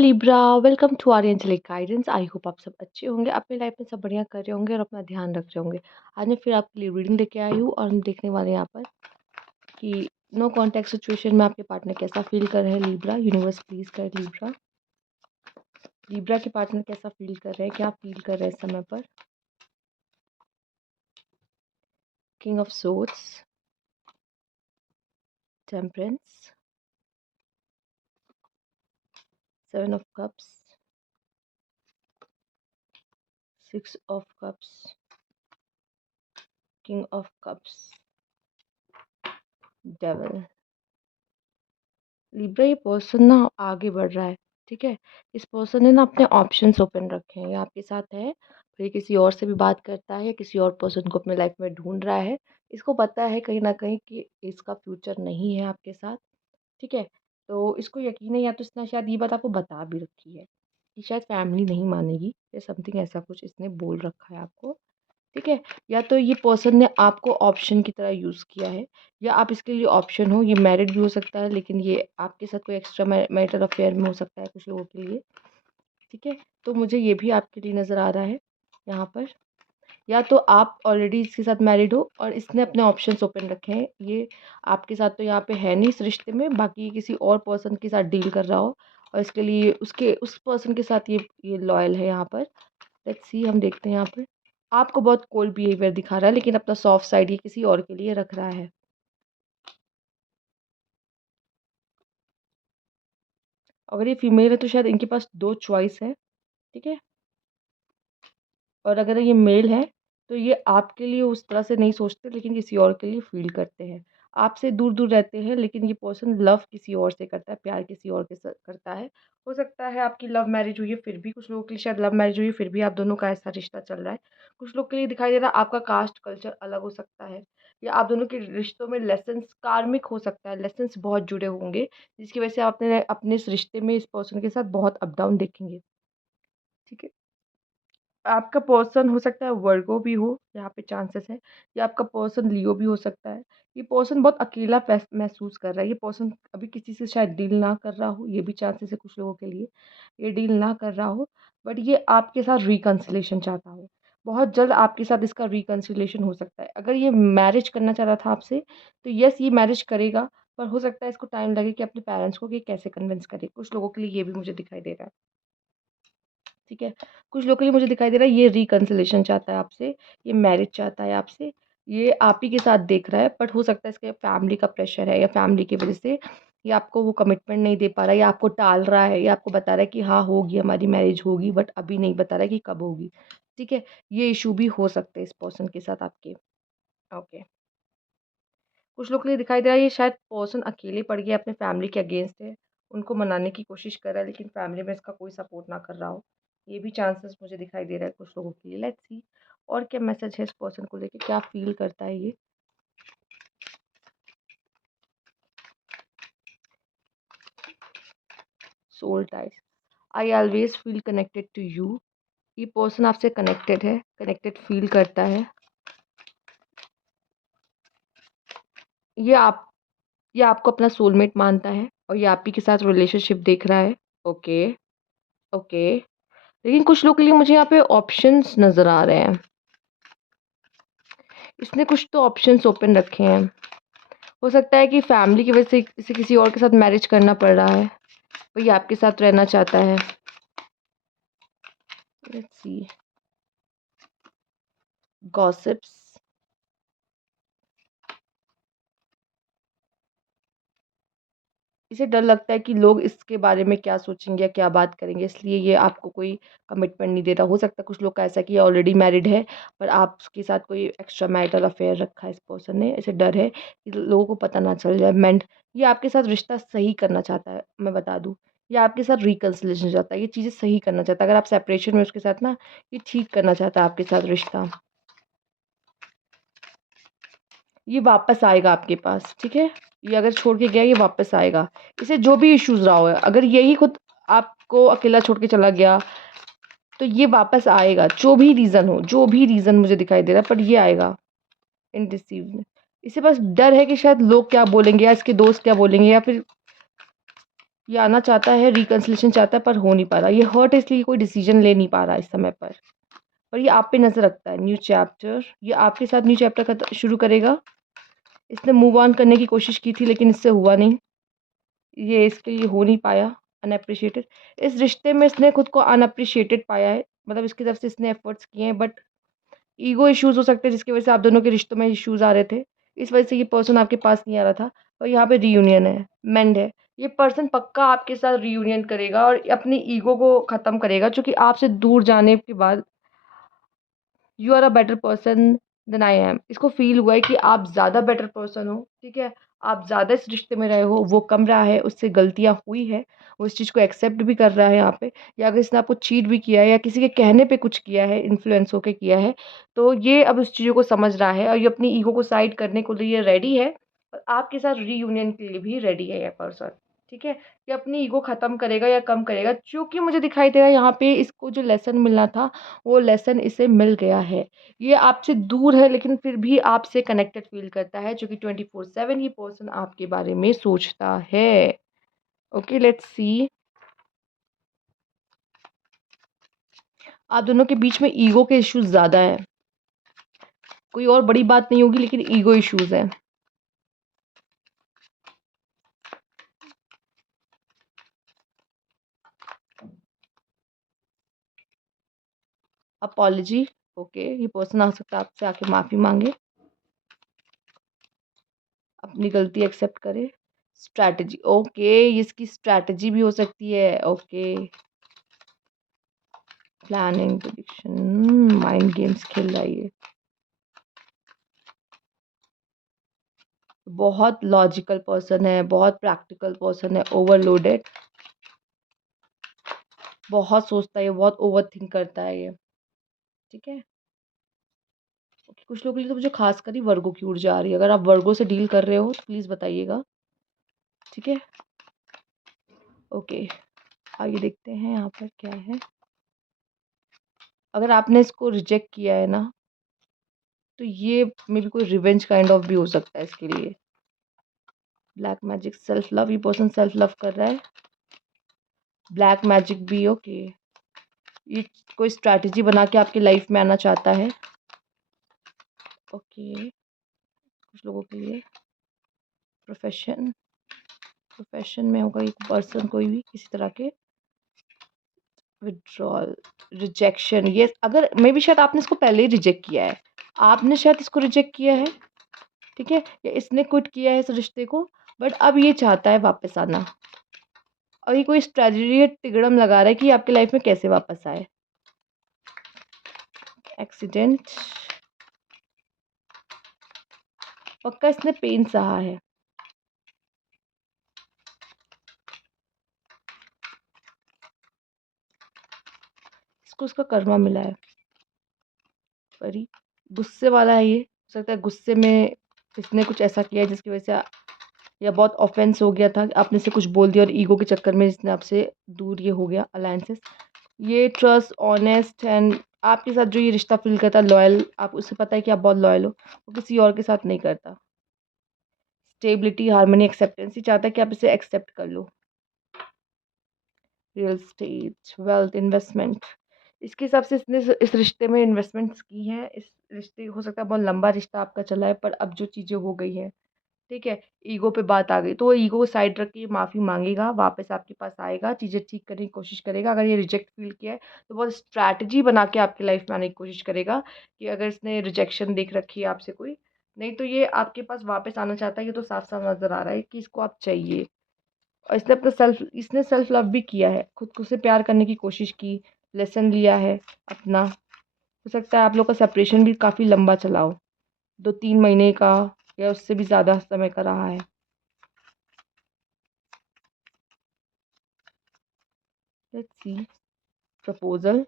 Libra, welcome to our angelic guidance. I hope आप सब अच्छे होंगे, अपनी लाइफ में सब बढ़िया कर रहे होंगे और अपना ध्यान रख रहे होंगे। आज मैं फिर आपके लिए रीडिंग लेके आई हूँ और हम देखने वाले हैं यहाँ पर कि नो कॉन्टेक्ट सिचुएशन में आपके पार्टनर कैसा फील कर रहे हैं। लिब्रा, यूनिवर्स प्लीज कर लिब्रा। लिब्रा के पार्टनर कैसा फील कर रहे हैं, क्या फील कर रहे हैं इस समय पर। King of swords, temperance, seven of cups, six of cups, king of cups, devil. Libra, ये पर्सन ना आगे बढ़ रहा है, ठीक है। इस पर्सन ने ना अपने ऑप्शंस ओपन रखे हैं, ये आपके साथ है, फिर ये किसी और से भी बात करता है, किसी और पर्सन को अपने लाइफ में ढूंढ रहा है। इसको पता है कहीं ना कहीं कि इसका फ्यूचर नहीं है आपके साथ, ठीक है। तो इसको यकीन है, या तो इसने शायद ये बात आपको बता भी रखी है कि शायद फैमिली नहीं मानेगी या समथिंग, ऐसा कुछ इसने बोल रखा है आपको, ठीक है। या तो ये पर्सन ने आपको ऑप्शन की तरह यूज़ किया है, या आप इसके लिए ऑप्शन हो। ये मैरिड भी हो सकता है, लेकिन ये आपके साथ कोई एक्स्ट्रा मैरिटल अफेयर में हो सकता है कुछ लोगों के लिए, ठीक है। तो मुझे ये भी आपके लिए नज़र आ रहा है यहाँ पर। या तो आप ऑलरेडी इसके साथ मैरिड हो और इसने अपने ऑप्शंस ओपन रखे हैं। ये आपके साथ तो यहाँ पे है नहीं इस रिश्ते में, बाकी ये किसी और पर्सन के साथ डील कर रहा हो और इसके लिए उसके उस पर्सन के साथ ये लॉयल है यहाँ पर। लेट्स सी, हम देखते हैं यहाँ पर। आपको बहुत कोल्ड बिहेवियर दिखा रहा है, लेकिन अपना सॉफ्ट साइड ये किसी और के लिए रख रहा है। अगर ये फीमेल है तो शायद इनके पास दो चॉइस है, ठीक है। और अगर ये मेल है तो ये आपके लिए उस तरह से नहीं सोचते, लेकिन किसी और के लिए फील करते हैं। आपसे दूर दूर रहते हैं, लेकिन ये पर्सन लव किसी और से करता है, प्यार किसी और के साथ करता है। हो सकता है आपकी लव मैरिज हुई है, फिर भी कुछ लोगों के लिए शायद लव मैरिज हुई है, फिर भी आप दोनों का ऐसा रिश्ता चल रहा है। कुछ लोग के लिए दिखाई दे रहा है आपका कास्ट कल्चर अलग हो सकता है, या आप दोनों के रिश्तों में लेसन्स कार्मिक हो सकता है, लेसन्स बहुत जुड़े होंगे, जिसकी वजह से आप अपने अपने इस रिश्ते में इस पर्सन के साथ बहुत अप डाउन देखेंगे, ठीक है। आपका पर्सन हो सकता है वर्गो भी हो, यहाँ पे चांसेस है, या आपका पर्सन लियो भी हो सकता है। ये पर्सन बहुत अकेला महसूस कर रहा है, ये पर्सन अभी किसी से शायद डील ना कर रहा हो, ये भी चांसेस है कुछ लोगों के लिए, ये डील ना कर रहा हो, बट ये आपके साथ रिकन्सिलेशन चाहता हो। बहुत जल्द आपके साथ इसका रिकन्सिलेशन हो सकता है। अगर ये मैरिज करना चाह रहा था आपसे, तो यस, ये मैरिज करेगा, पर हो सकता है इसको टाइम लगे कि अपने पेरेंट्स को कि कैसे कन्विंस करे। कुछ लोगों के लिए ये भी मुझे दिखाई दे रहा है, ठीक है। कुछ लोगों के लिए मुझे दिखाई दे रहा है ये रिकन्सिलेशन चाहता है आपसे, ये मैरिज चाहता है आपसे, ये आप ही के साथ देख रहा है, बट हो सकता है इसके फैमिली का प्रेशर है, या फैमिली की वजह से ये आपको वो कमिटमेंट नहीं दे पा रहा है, या आपको टाल रहा है, या आपको बता रहा है कि हाँ होगी, हमारी मैरिज होगी, बट अभी नहीं बता रहा है कि कब होगी, ठीक है। ये इशू भी हो सकते हैं इस पर्सन के साथ आपके, ओके। कुछ लोग के लिए दिखाई दे रहा है ये शायद पर्सन अकेले पड़ गया, अपने फैमिली के अगेंस्ट है, उनको मनाने की कोशिश कर रहा है, लेकिन फैमिली में इसका कोई सपोर्ट ना कर रहा हो। ये भी चांसेस मुझे दिखाई दे रहा है कुछ लोगों के लिए। लेट्स सी और क्या मैसेज है इस पर्सन को लेके, क्या फील करता है ये। Soul ties, I always feel connected to you. ये पर्सन आपसे कनेक्टेड है, कनेक्टेड फील करता है। ये आप ये आपको अपना सोलमेट मानता है और ये आप ही के साथ रिलेशनशिप देख रहा है, ओके ओके। लेकिन कुछ लोग के लिए मुझे यहाँ पे ऑप्शंस नज़र आ रहे हैं, इसने कुछ तो ऑप्शंस ओपन रखे हैं। हो सकता है कि फैमिली की वजह से इसे किसी और के साथ मैरिज करना पड़ रहा है, वो ये आपके साथ रहना चाहता है। लेट्स सी, गॉसिप्स, इसे डर लगता है कि लोग इसके बारे में क्या सोचेंगे या क्या बात करेंगे, इसलिए ये आपको कोई कमिटमेंट नहीं दे रहा। हो सकता है कुछ लोग का ऐसा कि ये ऑलरेडी मैरिड है, पर आपके साथ कोई एक्स्ट्रा मैरिटल अफेयर रखा है इस पर्सन ने। इसे डर है कि लोगों को पता ना चल जाए। ये आपके साथ रिश्ता सही करना चाहता है, मैं बता दूँ। ये आपके साथ रिकन्सिलेशन चाहता है, ये चीज़ें सही करना चाहता है। अगर आप सेपरेशन में उसके साथ ना, ये ठीक करना चाहता है आपके साथ रिश्ता। ये वापस आएगा आपके पास, ठीक है। ये अगर छोड़ के गया, ये वापस आएगा। इसे जो भी इश्यूज रहा हो, अगर यही खुद आपको अकेला छोड़ के चला गया, तो ये वापस आएगा। जो भी रीज़न हो, जो भी रीज़न मुझे दिखाई दे रहा है, पर ये आएगा इनडिसीव। इसे बस डर है कि शायद लोग क्या बोलेंगे, या इसके दोस्त क्या बोलेंगे, या फिर ये आना चाहता है, रिकंसिलिएशन चाहता है, पर हो नहीं पा रहा। ये हर्ट है इसलिए कोई डिसीजन ले नहीं पा रहा इस समय पर ये आप पे नज़र रखता है। न्यू चैप्टर, ये आपके साथ न्यू चैप्टर शुरू करेगा। इसने मूव ऑन करने की कोशिश की थी लेकिन इससे हुआ नहीं, ये इसके लिए हो नहीं पाया, अनएप्रिशिएटेड। इस रिश्ते में इसने खुद को अनएप्रिशिएटेड पाया है, मतलब इसकी तरफ से इसने एफर्ट्स किए हैं, बट ईगो इश्यूज हो सकते हैं जिसकी वजह से आप दोनों के रिश्तों में इश्यूज आ रहे थे। इस वजह से ये पर्सन आपके पास नहीं आ रहा था, और यहाँ पे रीयूनियन है, मेंड है। ये पर्सन पक्का आपके साथ रीयूनियन करेगा और अपनी ईगो को ख़त्म करेगा, क्योंकि आपसे दूर जाने के बाद you are a better person than I am. इसको फील हुआ है कि आप ज़्यादा बेटर पर्सन हो, ठीक है। आप ज़्यादा इस रिश्ते में रहे हो, वो कम रहा है, उससे गलतियाँ हुई है, वो इस चीज़ को एक्सेप्ट भी कर रहा है यहाँ पे। या अगर इसने आपको चीट भी किया है या किसी के कहने पे कुछ किया है, इन्फ्लुएंस होके किया है, तो ये अब उस चीज़ों को समझ रहा है और ये अपनी ईगो को साइड करने को लिए रेडी है, और आपके साथ रीयूनियन के लिए भी रेडी है ये पर्सन, ठीक है। ये अपनी ईगो ख़त्म करेगा या कम करेगा, क्योंकि मुझे दिखाई दे रहा है यहाँ पे इसको जो लेसन मिलना था वो लेसन इसे मिल गया है। ये आपसे दूर है लेकिन फिर भी आपसे कनेक्टेड फ़ील करता है, जो कि 24/7 ये पर्सन आपके बारे में सोचता है। Okay, let's see. आप दोनों के बीच में ईगो के इश्यूज़ ज़्यादा हैं। कोई और बड़ी बात नहीं होगी लेकिन ईगो इश्यूज़ हैं। अपॉलजी, ओके, ये पर्सन आ सकता है आपसे आके माफ़ी माँगे, अपनी गलती एक्सेप्ट करे। स्ट्रैटेजी, ओके, इसकी स्ट्रैटेजी भी हो सकती है। Okay, planning, prediction, mind games खेल रहा है ये। बहुत लॉजिकल पर्सन है, बहुत प्रैक्टिकल पर्सन है, ओवरलोडेड, बहुत सोचता है ये, बहुत ओवरथिंक करता है ये, ठीक है। ओके, कुछ लोगों के लिए तो मुझे खासकर ही वर्गो की ऊर्जा आ रही है। अगर आप वर्गो से डील कर रहे हो तो प्लीज़ बताइएगा, ठीक है। ओके, आगे देखते हैं यहाँ पर क्या है। अगर आपने इसको रिजेक्ट किया है ना, तो ये मे बी कोई रिवेंज काइंड ऑफ भी हो सकता है इसके लिए। ब्लैक मैजिक, सेल्फ लव, ये पर्सन सेल्फ लव कर रहा है। ब्लैक मैजिक भी, ओके, ये कोई स्ट्रैटेजी बना के आपकी लाइफ में आना चाहता है। ओके, कुछ लोगों के लिए प्रोफेशन, प्रोफेशन में होगा एक पर्सन, कोई भी किसी तरह के विड्रॉल, रिजेक्शन। ये अगर मे बी शायद आपने इसको पहले ही रिजेक्ट किया है, आपने शायद इसको रिजेक्ट किया है, ठीक है, या इसने क्विट किया है इस रिश्ते को, बट अब ये चाहता है वापस आना, और ये कोई स्ट्रेटजी तिगड़म लगा रहा है कि आपकी लाइफ में कैसे वापस आए। एक्सीडेंट, पक्का इसने पेन सहा है। इसको उसका कर्मा मिला है। परी, गुस्से वाला है ये, हो सकता है गुस्से में इसने कुछ ऐसा किया है जिसकी वजह से, या बहुत ऑफेंस हो गया था, आपने से कुछ बोल दिया और ईगो के चक्कर में इसने आपसे दूर ये हो गया अलायंसेस। ये ट्रस्ट, ऑनेस्ट एंड आपके साथ जो ये रिश्ता फील करता है लॉयल, आप उसे पता है कि आप बहुत लॉयल हो, वो किसी और के साथ नहीं करता। स्टेबिलिटी, हार्मनी, एक्सेप्टेंस, ये चाहता है कि आप इसे एक्सेप्ट कर लो। रियल स्टेट, वेल्थ, इन्वेस्टमेंट, इसके हिसाब से इसने इस रिश्ते में इन्वेस्टमेंट्स की हैं। इस रिश्ते, हो सकता है बहुत लंबा रिश्ता आपका चला है, पर अब जो चीज़ें हो गई हैं, ठीक है, ईगो पे बात आ गई, तो वो ईगो को साइड रख के माफ़ी मांगेगा, वापस आपके पास आएगा, चीज़ें ठीक करने की कोशिश करेगा। अगर ये रिजेक्ट फील किया है तो बहुत स्ट्रैटेजी बना के आपकी लाइफ में आने की कोशिश करेगा, कि अगर इसने रिजेक्शन देख रखी है आपसे कोई, नहीं तो ये आपके पास वापस आना चाहता है। ये तो साफ साफ नज़र आ रहा है कि इसको आप चाहिए, और इसने सेल्फ लव भी किया है, खुद से प्यार करने की कोशिश की, लेसन लिया है अपना। हो सकता है आप लोग का सेपरेशन भी काफ़ी लंबा चला हो, 2-3 महीने का या उससे भी ज़्यादा समय का रहा है। लेट्स सी, प्रपोजल,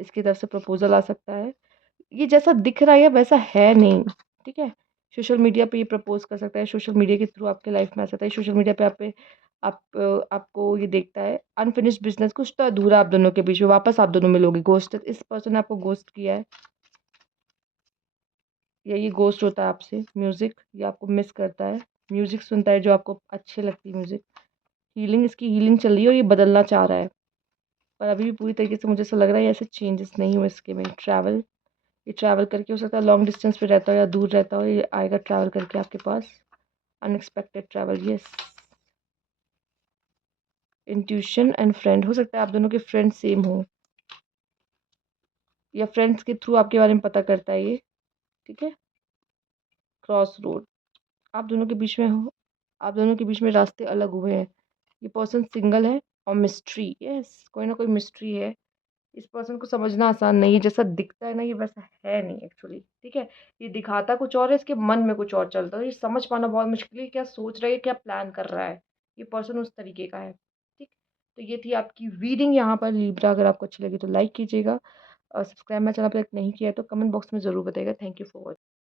इसकी तरफ से प्रपोजल आ सकता है। ये जैसा दिख रहा है वैसा है नहीं, ठीक है। सोशल मीडिया पे ये प्रपोज कर सकता है, सोशल मीडिया के थ्रू आपके लाइफ में आ सकता है। सोशल मीडिया पे आपको ये देखता है। अनफिनिश्ड बिजनेस, कुछ तो अधूरा आप दोनों के बीच में, वापस आप दोनों मिलोगे। घोस्ट, इस पर्सन ने आपको घोस्ट किया है, या ये घोस्ट होता है आपसे। म्यूज़िक, ये आपको मिस करता है, म्यूज़िक सुनता है जो आपको अच्छी लगती है म्यूज़िक, इसकी हीलिंग चल रही है और ये बदलना चाह रहा है। पर अभी भी पूरी तरीके से मुझे ऐसा लग रहा है ऐसे चेंजेस नहीं हुए इसके में। ये ट्रैवल करके हो सकता है लॉन्ग डिस्टेंस पे रहता हो या दूर रहता हो, ये आएगा ट्रैवल करके आपके पास। Unexpected travel, yes. Intuition and friend, हो सकता है आप दोनों के फ्रेंड सेम हो या फ्रेंड्स के थ्रू आपके बारे में पता करता है ये। ठीक है। क्रॉस रोड, आप दोनों के बीच में हो, आप दोनों के बीच में रास्ते अलग हुए हैं। ये पर्सन सिंगल है और मिस्ट्री, यस, कोई ना कोई मिस्ट्री है। इस पर्सन को समझना आसान नहीं है, जैसा दिखता है ना ये वैसा है नहीं एक्चुअली। ठीक है। ये दिखाता कुछ और है, इसके मन में कुछ और चलता है। ये समझ पाना बहुत मुश्किल है, क्या सोच रहा है, क्या प्लान कर रहा है। ये पर्सन उस तरीके का है। ठीक। तो ये थी आपकी रीडिंग यहाँ पर लिब्रा। अगर आपको अच्छी लगी तो लाइक कीजिएगा और सब्सक्राइब मेरा चैनल पर नहीं किया है तो कमेंट बॉक्स में ज़रूर बताइएगा। Thank you for watching.